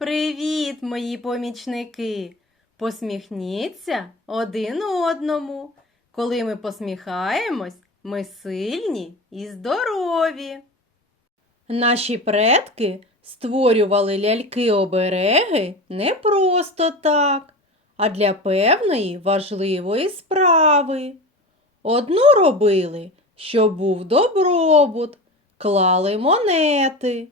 Привіт, мої помічники! Посміхніться один одному. Коли ми посміхаємось, ми сильні і здорові. Наші предки створювали ляльки-обереги не просто так, а для певної важливої справи. Одну робили, щоб був добробут, клали монети,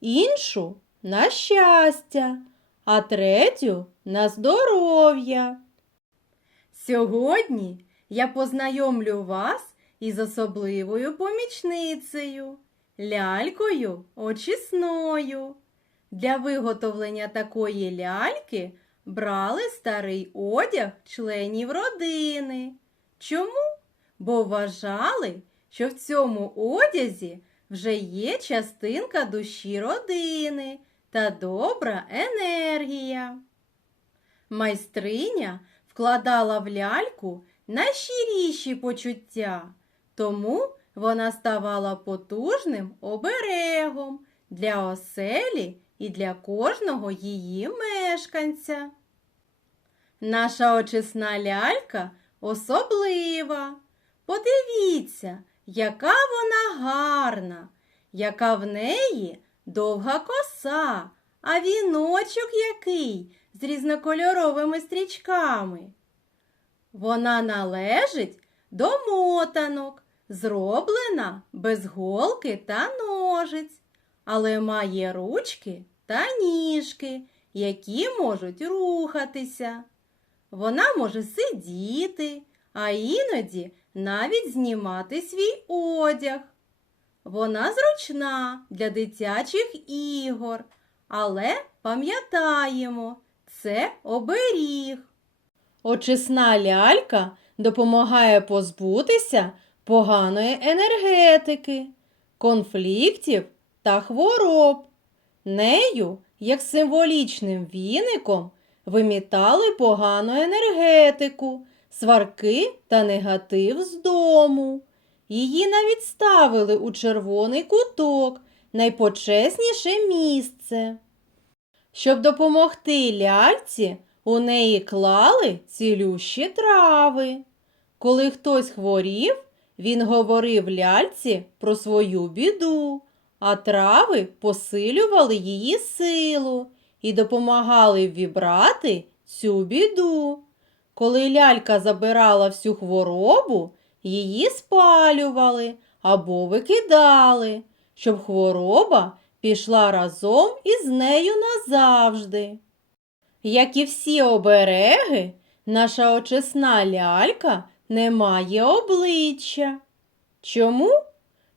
іншу на щастя, а третю на здоров'я. Сьогодні я познайомлю вас із особливою помічницею, лялькою очисною. Для виготовлення такої ляльки брали старий одяг членів родини. Чому? Бо вважали, що в цьому одязі вже є частинка душі родини та добра енергія. Майстриня вкладала в ляльку найщиріші почуття, тому вона ставала потужним оберегом для оселі і для кожного її мешканця. Наша очисна лялька особлива. Подивіться, яка вона гарна, яка в неї довга коса, а віночок який з різнокольоровими стрічками. Вона належить до мотанок, зроблена без голки та ножиць, але має ручки та ніжки, які можуть рухатися. Вона може сидіти, а іноді навіть знімати свій одяг. Вона зручна для дитячих ігор, але пам'ятаємо, це оберіг. Очисна лялька допомагає позбутися поганої енергетики, конфліктів та хвороб. Нею, як символічним віником, вимітали погану енергетику, сварки та негатив з дому. Її навіть ставили у червоний куток, найпочесніше місце. Щоб допомогти ляльці, у неї клали цілющі трави. Коли хтось хворів, він говорив ляльці про свою біду, а трави посилювали її силу і допомагали вібрати цю біду. Коли лялька забирала всю хворобу, її спалювали або викидали, щоб хвороба пішла разом із нею назавжди. Як і всі обереги, наша очисна лялька не має обличчя. Чому?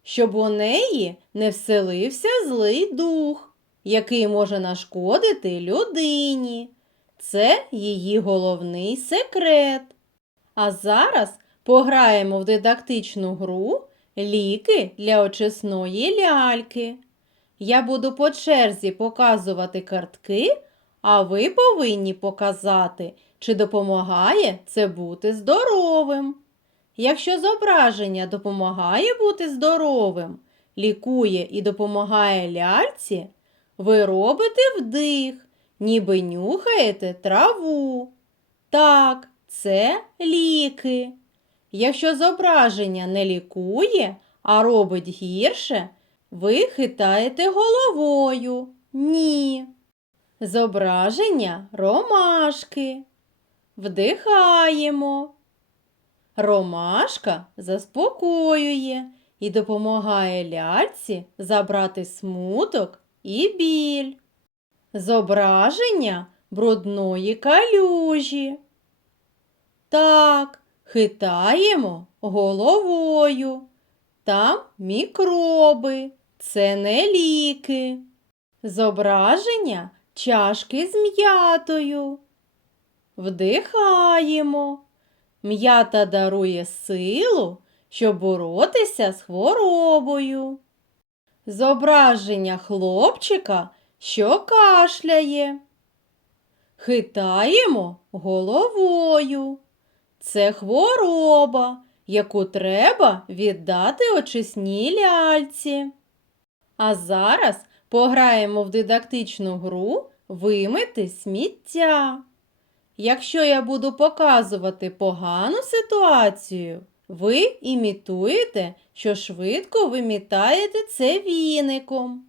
Щоб у неї не вселився злий дух, який може нашкодити людині. Це її головний секрет. А зараз пограємо в дидактичну гру ліки для очисної ляльки. Я буду по черзі показувати картки, а ви повинні показати, чи допомагає це бути здоровим. Якщо зображення допомагає бути здоровим, лікує і допомагає ляльці, ви робите вдих, ніби нюхаєте траву. Так, це ліки. Якщо зображення не лікує, а робить гірше, ви хитаєте головою. Ні. Зображення ромашки. Вдихаємо. Ромашка заспокоює і допомагає ляльці забрати смуток і біль. Зображення брудної калюжі. Так, хитаємо головою. Там мікроби. Це не ліки. Зображення чашки з м'ятою. Вдихаємо. М'ята дарує силу, щоб боротися з хворобою. Зображення хлопчика, що кашляє. Хитаємо головою. Це хвороба, яку треба віддати очисній ляльці. А зараз пограємо в дидактичну гру вимити сміття. Якщо я буду показувати погану ситуацію, ви імітуєте, що швидко вимітаєте це віником.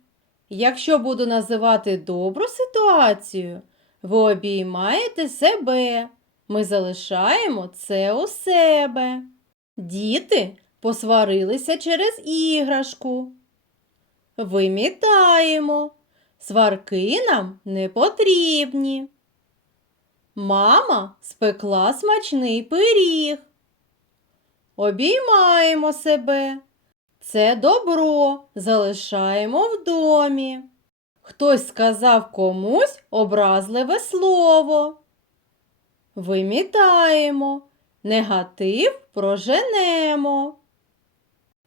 Якщо буду називати добру ситуацію, ви обіймаєте себе. Ми залишаємо це у себе. Діти посварилися через іграшку. Вимітаємо. Сварки нам не потрібні. Мама спекла смачний пиріг. Обіймаємо себе. Це добро залишаємо в домі. Хтось сказав комусь образливе слово. Вимітаємо. Негатив проженемо.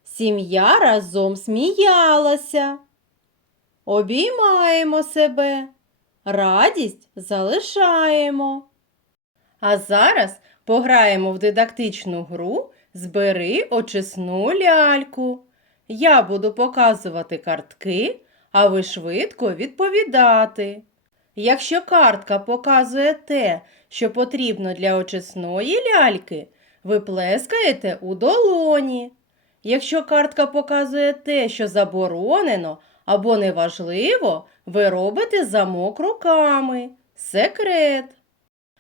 Сім'я разом сміялася. Обіймаємо себе. Радість залишаємо. А зараз пограємо в дидактичну гру Збери очисну ляльку. Я буду показувати картки, а ви швидко відповідати. Якщо картка показує те, що потрібно для очисної ляльки, ви плескаєте у долоні. Якщо картка показує те, що заборонено або неважливо, ви робите замок руками. Секрет.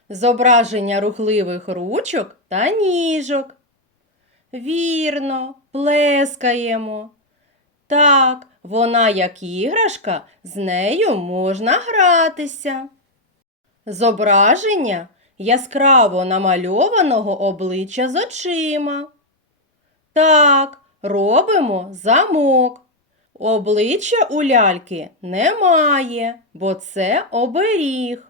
Зображення рухливих ручок та ніжок. Вірно, плескаємо. Так, вона як іграшка, з нею можна гратися. Зображення яскраво намальованого обличчя з очима. Так, робимо замок. Обличчя у ляльки немає, бо це оберіг.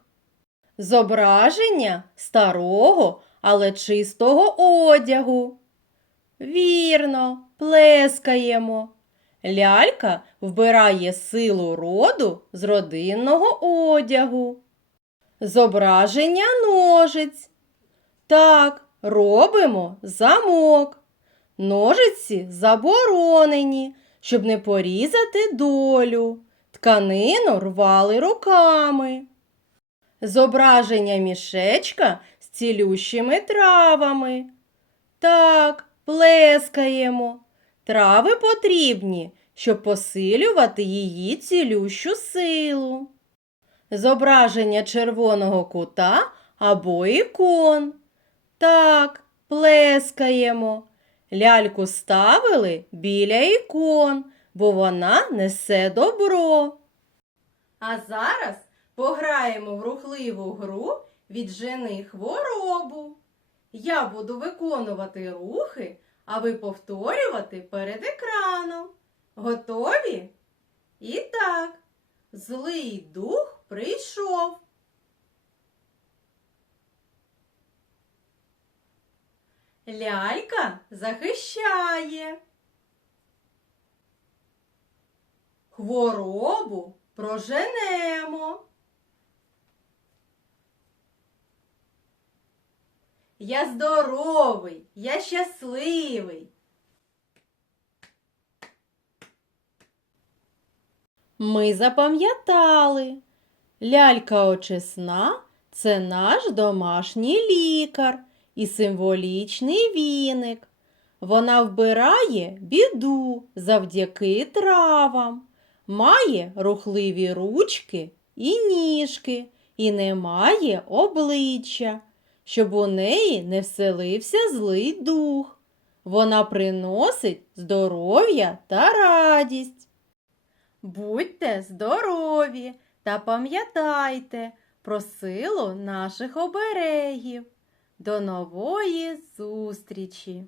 Зображення старого, але чистого одягу. Вірно, плескаємо. Лялька вбирає силу роду з родинного одягу. Зображення ножиць. Так, робимо замок. Ножиці заборонені, щоб не порізати долю. Тканину рвали руками. Зображення мішечка з цілющими травами. Так, плескаємо. Трави потрібні, щоб посилювати її цілющу силу. Зображення червоного кута або ікон. Так, плескаємо. Ляльку ставили біля ікон, бо вона несе добро. А зараз пограємо в рухливу гру «Віджени хворобу. Я буду виконувати рухи, а ви повторювати перед екраном. Готові? І так, злий дух прийшов. Лялька захищає. Хворобу проженемо. Я здоровий, я щасливий. Ми запам'ятали. Лялька очисна це наш домашній лікар і символічний віник. Вона вбирає біду завдяки травам, має рухливі ручки і ніжки, і не має обличчя, щоб у неї не вселився злий дух. Вона приносить здоров'я та радість. Будьте здорові та пам'ятайте про силу наших оберегів. До нової зустрічі!